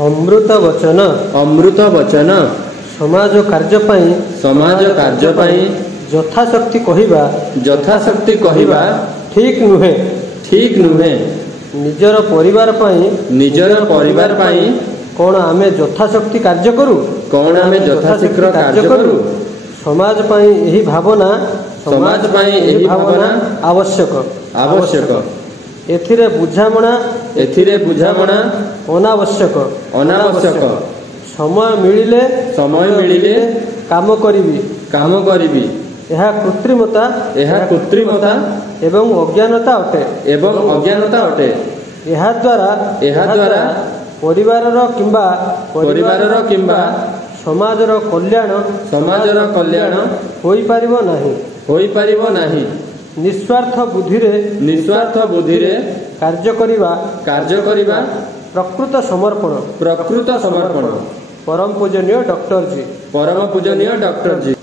अमृत वचन अमृत वचन समाज कार्य यथाशक्ति कहवा ठीक नुहे निजर परिवार कौन आमे यथाशक्ति कार्य करू समाज यही भावना आवश्यक एथिरे बुझामणा अनावश्यक समय मिलिले काम करिबी यह कृत्रिमता एवं अज्ञानता अटे यह द्वारा परिवारर किंबा समाजर कल्याण होई पारिबो नाही निस्वार्थ बुद्धिरे कार्य करिबा प्रकृत समर्पण परम पूजनीय डॉक्टर जी।